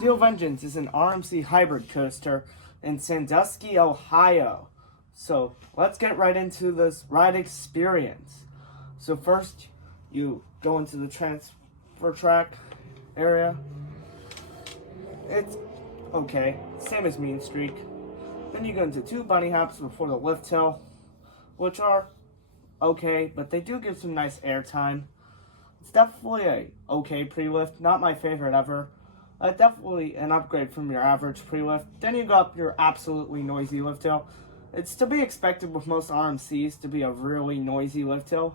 Steel Vengeance is an RMC hybrid coaster in Sandusky, Ohio. So let's get right into this ride experience. So first, you go into the transfer track area. It's okay, same as Mean Streak. Then you go into two bunny hops before the lift hill, which are okay, but they do give some nice airtime. It's definitely a okay pre-lift, not my favorite ever. Definitely an upgrade from your average pre-lift. Then you go up your absolutely noisy lift hill. It's to be expected with most RMCs to be a really noisy lift hill.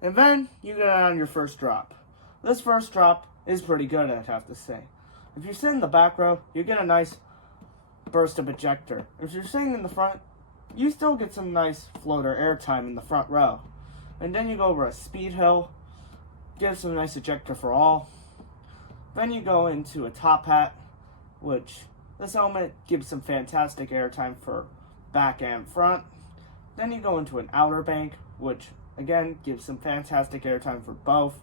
And then you get on your first drop. This first drop is pretty good, I'd have to say. If you sit in the back row, you get a nice burst of ejector. If you're sitting in the front, you still get some nice floater airtime in the front row. And then you go over a speed hill, get some nice ejector for all. Then you go into a top hat, which this helmet gives some fantastic airtime for back and front. Then you go into an outer bank, which again gives some fantastic airtime for both.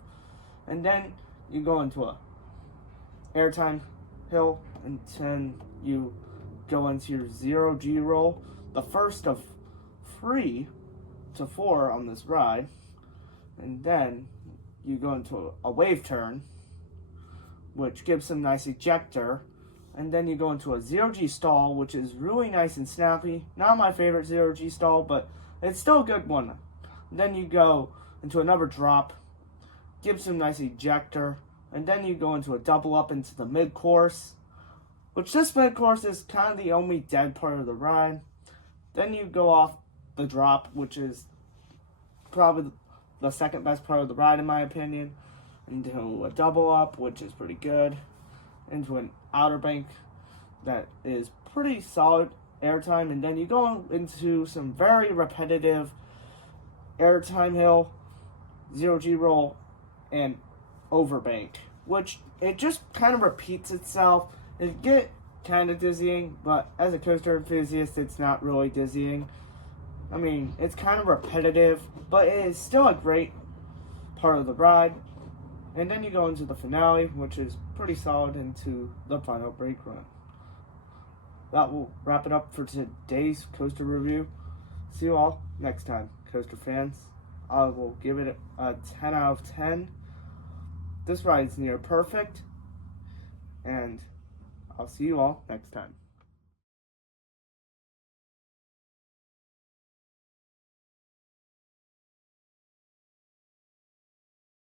And then you go into a airtime hill, and then you go into your 0G roll, the first of 3 to 4 on this ride. And then you go into a wave turn, which gives some nice ejector. And then you go into a 0G stall, which is really nice and snappy. Not my favorite 0G stall, but it's still a good one. Then you go into another drop, gives some nice ejector. And then you go into a double up into the mid-course, which this mid-course is kind of the only dead part of the ride. Then you go off the drop, which is probably the second best part of the ride in my opinion, into a double up, which is pretty good, into an outer bank that is pretty solid airtime, and then you go into some very repetitive airtime hill, 0G roll, and overbank, which it just kind of repeats itself. It get kind of dizzying, but as a coaster enthusiast, it's not really dizzying. I mean, it's kind of repetitive, but it is still a great part of the ride. And then you go into the finale, which is pretty solid, into the final brake run. That will wrap it up for today's coaster review. See you all next time, coaster fans. I will give it a 10 out of 10. This ride is near perfect, and I'll see you all next time.